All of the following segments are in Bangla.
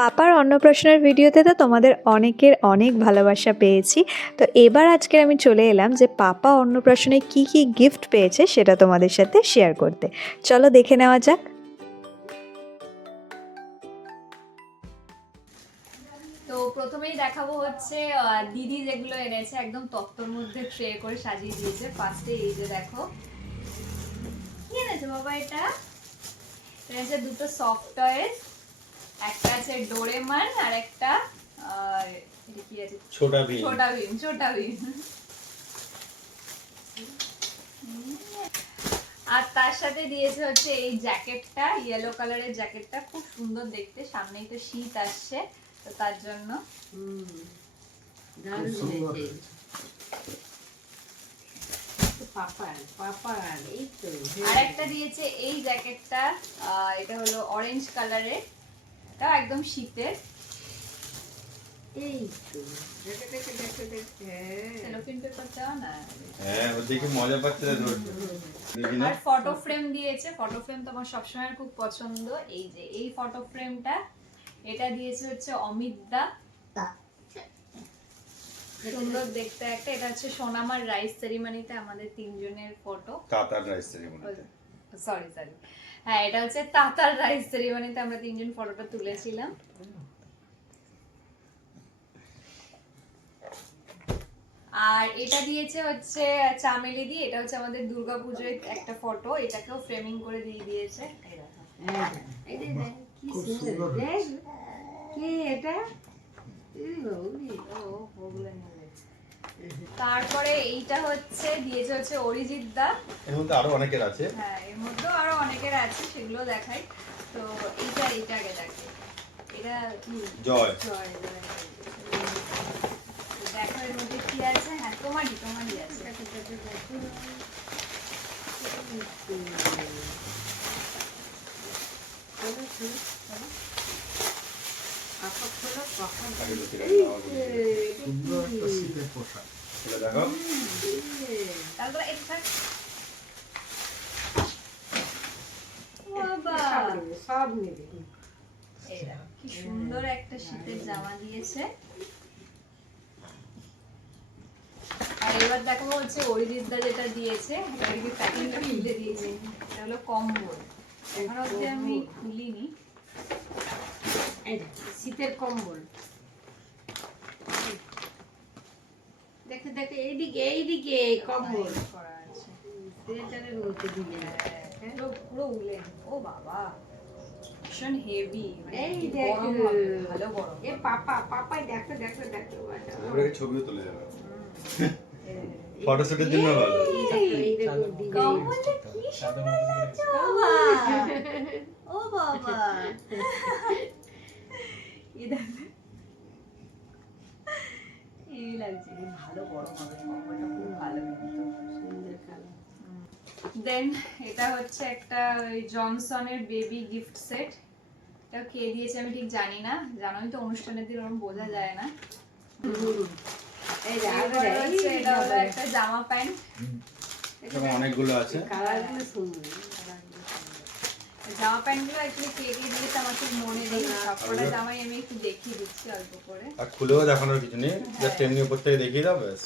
পাপার অন্নপ্রাশনের ভিডিওতে তো তোমাদের অনেকের অনেক ভালোবাসা পেয়েছি। তো এবার আজকের আমি চলে এলাম যে পাপা অন্নপ্রাশনে কি কি গিফট পেয়েছে সেটা তোমাদের সাথে শেয়ার করতে। চলো দেখে নেওয়া যাক। তো প্রথমেই দেখাবো হচ্ছে দিদি যেগুলো এনেছে একদম তত্ত্বর মধ্যে ট্রে করে সাজিয়ে দিয়েছে। ফার্স্টে এই যে দেখো। কি এনেছে বাবা এটা? এনেছে দুটো সফট টয়েস একটা আছে ডোরেমান আর একটা কি আছে? ছোটা ভীম। ছোটা ভীম ছোটা ভীম। আর তার সাথে দিয়েছে হচ্ছে এই জ্যাকেটটা ইয়েলো কালারের জ্যাকেটটা খুব সুন্দর দেখতে। সামনেই তো শীত আসছে তো তার জন্য। আর একটা দিয়েছে এই জ্যাকেটটা আহ, এটা হলো অরেঞ্জ কালারের একদম শীতের। এই তো দেখে দেখে দেখে দেখে। হ্যাঁ। সেলোফিন পেপারটাও না? হ্যাঁ ও দেখে মজা পাচ্ছে না। তোর আর ফটো ফ্রেম দিয়েছে। ফটো ফ্রেম তো আমার সবসময় খুব পছন্দ। এই যে এই ফটো ফ্রেমটা এটা দিয়েছে হচ্ছে অমিত দা। সুন্দর দেখতে একটা। এটা হচ্ছে সোনামার রাইস সেরিমনিতে আমাদের তিনজনের ফটো কাতার রাইস সেরিমনি সরি সরি হ্যাঁ এটা হচ্ছে তাতার রাইস সেরিমনিতে আমরা তিনজন ফটোটা তুলেছিলাম আর এটা দিয়েছে হচ্ছে চামেলি দিয়ে এটা হচ্ছে আমাদের দুর্গাপুজোর একটা ফটো এটাকেও ফ্রেমিং করে দিয়ে দিয়েছে। হ্যাঁ, কি সুন্দর দেখ কে এটা ও। তারপরে এইটা হচ্ছে দিয়েছে হচ্ছে অরিজিৎ দা। এর মধ্যে আরও অনেকের আছে। হ্যাঁ এর মধ্যেও আরও অনেকের আছে সেগুলো দেখাই। তো এইটা এইটা আগে দেখে এটা কি? জয়। জয় দেখো এর মধ্যে কি আছে? হ্যাঁ তোমারই তোমারই আছে। খোলো, খোলো, দেখো সব কি সুন্দর একটা শীতের জামা দিয়েছে। আর এবার দেখো হচ্ছে যেটা দিয়েছে। প্যাকিংটা খুলে দিয়েছে। এটা হলো কম্বল। এখন অব্দি আমি খুলিনি। শীতের কম্বল। দেখে দেখে এইদিকে এইদিকে কম্বল। করা আছে। সোয়েটারের মধ্যে দিয়ে। পুরো পুরো ও বাবা। ভীষণ হেভি এই দেখো। ভালো গরম। এ পাপা পাপাই দেখো দেখো দেখো আমরা ছবিও তুলে যাবে ফটোশুটের জন্য ভালো এই দেখো, এই দেখো, ডিজাইন। কম্বলটা কি সুন্দর লাগছে ও বাবা। এই দেখো। এই লাগছে ভালো গরম হবে কম্বলটা খুব ভালো সুন্দর কালার। দেন এটা হচ্ছে একটা ওই জনসনের বেবি গিফট সেট এটা কে দিয়েছে আমি ঠিক জানি না জানোই তো অনুষ্ঠানের দিন ওরকম বোঝা যায় না এটা হলো একটা জামা প্যান্ট অনেকগুলো আছে কালারগুলো সুন্দর। জামা প্যান্টগুলো অ্যাকচুয়ালি কে কে আমার ঠিক মনে নেই। সবকটা জামাই আমি একটু দেখিয়ে দিচ্ছি অল্প করে। আর খুলেও দেখানোর কিছু নেই? জাস্ট এমনি উপর থেকে দেখিয়ে দাও ব্যাস।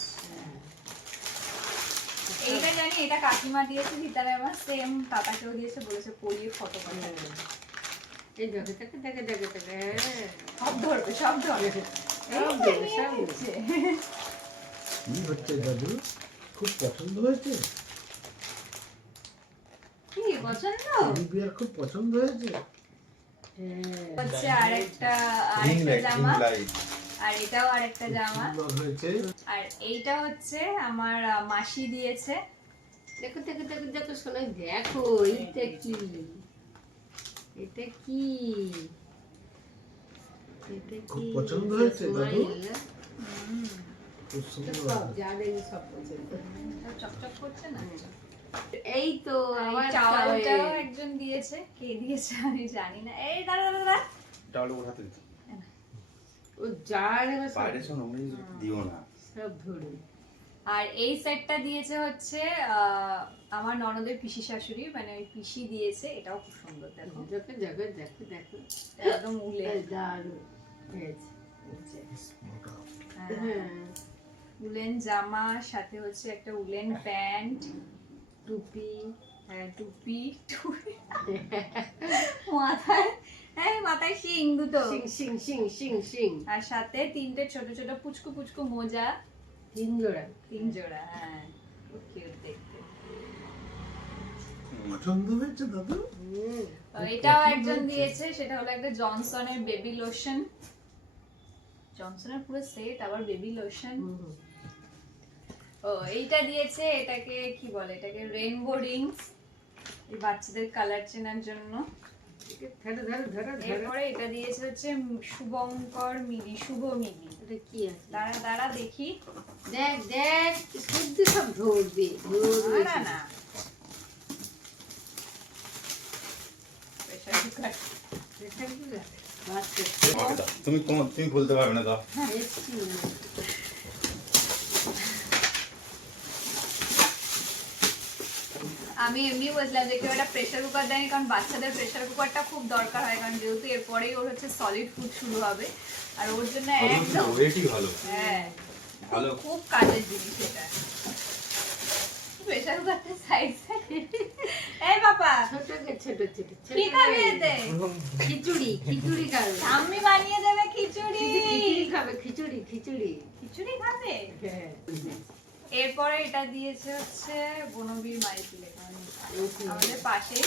এইটা জানি এটা কাকিমা দিয়েছে ভিতরে আমার সেম পাপাকেও দিয়েছে বলেছে পরিয়ে ফটো পাঠাবে এই দেখো, দেখো, দেখো, দেখো, দেখো, হ্যাঁ। সব ধরবে সব ধরবে। সব দেবে, সব দেবে। কি হচ্ছে দাদু? খুব পছন্দ হয়েছে? পছন্দ? বিয়ার খুব পছন্দ হয়েছে। হ্যাঁ। হচ্ছে আরেকটা আরেকটা জামা। আর এটাও আরেকটা জামা। আর এইটা হচ্ছে আমার মাসি দিয়েছে। দেখো দেখো দেখো দেখো শোনো দেখো এটা কি? এটা কি? খুব পছন্দ হয়েছে, দাদু? স্মাইল, না? খুব এটা সুন্দর যা দেখি সব পছন্দ। চকচক করছে না? এই তো আমার চাওয়ালটাও একজন দিয়েছে। কে দিয়েছে আমি জানি না। এই দাঁড়া দাঁড়া দাঁড়া। তাহলে ওর হাতে দিতে ও যা বাইরে শোনো আমরা দিও না। সব ধরবে আর এই সেটটা দিয়েছে হচ্ছে আমার ননদের পিসি শাশুড়ি মানে ওই পিসি দিয়েছে এটাও খুব সুন্দর দেখো। দেখো দেখো দেখো দেখো। একদম উলে। এই দারুণ। হ্যাঁ। উলেন জামা সাথে হচ্ছে একটা উলেন প্যান্ট। টুপি হ্যাঁ টুপি টুপি। মাথায় হ্যাঁ মাথায় শিং দুটো। সিং সিং সিং সিং সিং আর সাথে তিনটে ছোট ছোট পুচকু পুচকু মোজা। তিন জোড়া। তিন জোড়া হ্যাঁ। কিউট দেখতে। পছন্দ হয়েছে দাদু? এটাও একজন দিয়েছে সেটা হলো একটা জনসনের বেবি লোশন। জনসনের পুরো সেট আবার বেবি লোশন। হুম। ও এইটা দিয়েছে এটাকে কি বলে? এটাকে রেইনবো রিংস এই বাচ্চাদের কালার চেনার জন্য। ধরো ধরো ধরো ধরো। এরপরে এটা দিয়েছে হচ্ছে শুভঙ্কর মিলি শুভ মিলি এটা কি আছে? দাঁড়া দাঁড়া দেখি। দেখ দেখ শুদ্ধ সব ধরবে ধরবে। না দাও। তুমি তুমি খুলতে পারবে না দাও। এসছি। আমি এমনি বলছিলাম যে কেউ একটা প্রেশার কুকার দেয়নি কারণ বাচ্চাদের প্রেশার কুকারটা খুব দরকার হয় কারণ যেহেতু এরপরেই ওর হচ্ছে সলিড ফুড শুরু হবে। আর ওর জন্য একদম ভালো। হ্যাঁ ভালো। খুব কাজের জিনিস এটা। প্রেশার কুকারটা সাইজ এই বাবা। ছোট ছোট ছোট ছোট। কি খাবে এতে? খিচুড়ি খিচুড়ি খাবে। ঠাম্মি বানিয়ে দেবে খিচুড়ি। খিচুড়ি খাবে খিচুড়ি খিচুড়ি। খিচুড়ি খাবে? হ্যাঁ। এরপরে এটা দিয়েছে হচ্ছে বনবীর মাইতি লেখা আমাদের পাশে।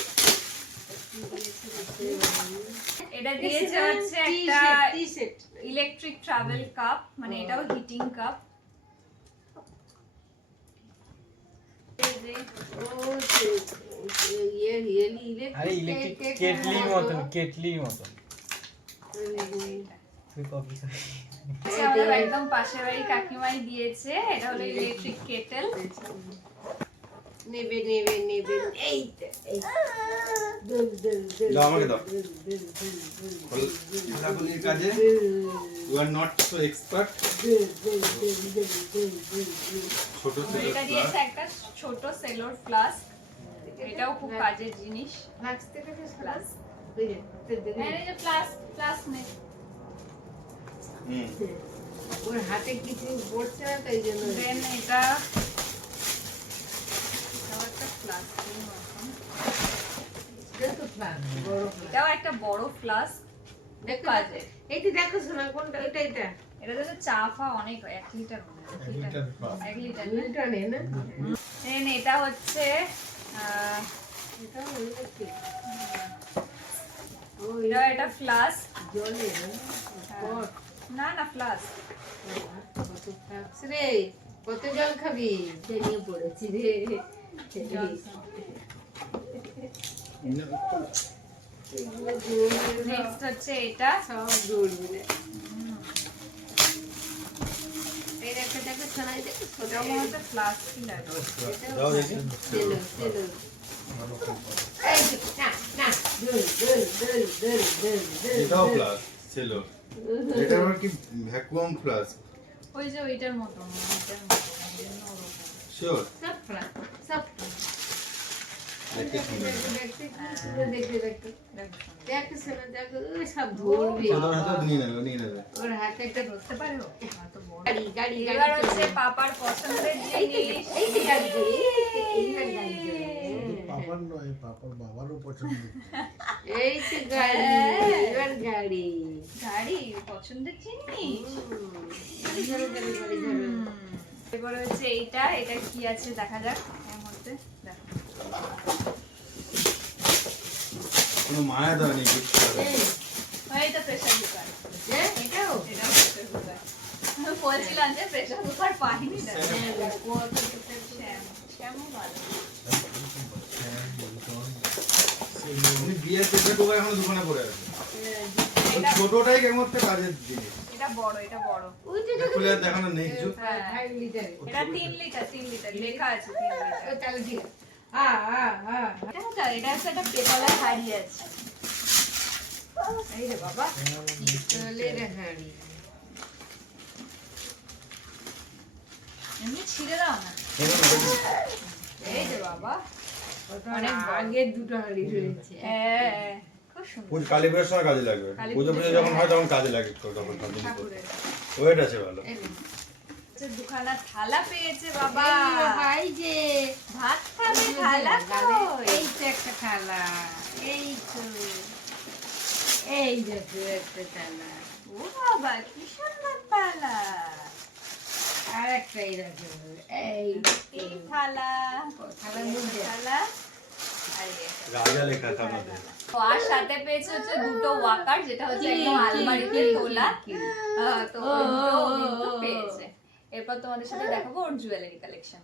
এটা দিয়েছে হচ্ছে একটা ইলেকট্রিক ট্রাভেল কাপ মানে এটাও হিটিং কাপ ইলেকট্রিক কেটলির মতন কেটলির মতন। তুই কফি খাবি আমাদের একদম পাশের বাড়ি কাকিমাই দিয়েছে এটা হলো ইলেকট্রিক কেটেল নেবে নেবে নেবে এই এই তো। দুল, দুল, দুল, দাও, আমাকে দাও। দুল, দুল, দুল, দুল, খোলাখুলির কাজে you are not so expert দুল, দুল, দুল, দুল, দুল, দুল, দুল। ছোট এটা দিয়েছে একটা ছোট সেলোর ফ্লাস্ক এটাও খুব কাজের জিনিস ফ্লাক্স থেকে তো প্লাস ওই যে, দুল, দুল, হ্যাঁ এই যে প্লাস প্লাস নে হুম দুল। ওর হাতে কিছু পড়ছে না তাই জন্য? দেন এটা। এটাও একটা এটা বড় ফ্লাক্স এটাও একটা বড় ফ্লাস্ক দেখো কাজে। দেখো শোনা কোনটা? এটা এটা এটা তো চা ফা অনেক হয়, এক লিটার এক লিটার। এক লিটার নেই না? এটা হচ্ছে এটা একটা ফ্লাস্ক জলে না না না ফ্লাস্ক রে কত জল খাবি? বেরিয়ে পড়েছি রে। নেক্সট হচ্ছে এটা সব জড়বে রে এই দেখো দেখো শোনাই দেখো দাও দেখি। সেলো সেলো এই না না দুল দুল দুল দুল দুল দুল এটাও প্লাস ছিল। এটা আবার কি ভ্যাকুয়াম প্লাস ওই যে ওইটার মতো ওইটার মতো ওই জন্য ওরকম। শিওর সব ফ্লাক্স সব দেখতে সুন্দর দেখতে দেখতে দেখতে দেখো শোনো। দেখো শোনা দেখো ওই সব ধরবে ওদের হাতে নিয়ে নেবে নিয়ে নেবে ওর হাতে একটা এটা ধরতে পারে ও? হয়তো বড়। গাড়ি গাড়ি এবার গাড়ি হচ্ছে চলবে। পাপার পছন্দের এই যে জিনিস এই যে গাড়ি পাপার বাবারও পছন্দ। এই তো গাড়ি এবার গাড়ি। গাড়ি পছন্দের জিনিস। ধরো গাড়ি গাড়ি ধরো। এবার হচ্ছে এইটা এটা কি আছে দেখা যাক এর মধ্যে দেখো। কোনো মায়া দেওয়া নেই গিফট এই, এইটা প্রেসার কুকার হ্যাঁ, এটাও এটা প্রেসার কুকার বলছিলাম যে প্রেসার কুকার পাইনি। না হ্যাঁ। শ্যাম ভালো। বিয়ের প্রেসার কুকার এখন দোকানে পড়ে আছে। ছোটটাই কেমন কাজের জিনিস এটা বড় এটা বড়। ওই যে খুলে দেখানো নেই কিছু? হ্যাঁ। লিটার। এটা তিন লিটার তিন লিটার লেখা আছে তিন লিটার। তাহলে ঠিক আ আ আ এটা এটা একটা পেতলের হাড়ি আছে। এই রে বাবা। পিস্তলের হাঁড়ি। এমনি ছিঁড়ে দাও না। এই যে বাবা। অনেক আগের দুটো হাঁড়ি রয়েছে। হ্যাঁ, হ্যাঁ, খুব সুন্দর। পুজো কালী পুজোর সময় কাজে লাগবে পুজো পুজো যখন হয় তখন কাজে লাগে তখন ওয়েট আছে ভালো। দুখানা থালা পেয়েছে বাবা। ভাই যে ভাত খাবে থালা এই তো একটা থালা এই তো এই দেখো একটা থালা। ও বাবা কি সুন্দর থালা। আর একটা এই রাখবে এই এই থালা থালার মধ্যে থালা আর এই একটা। রাজা লেখা আমাদের আর সাথে পেয়েছে হচ্ছে দুটো ওয়াকার যেটা হচ্ছে একদম আলমারিতে তোলা। তো পেয়েছে। এরপর তোমাদের সাথে দেখাবো ওর জুয়েলারি কালেকশন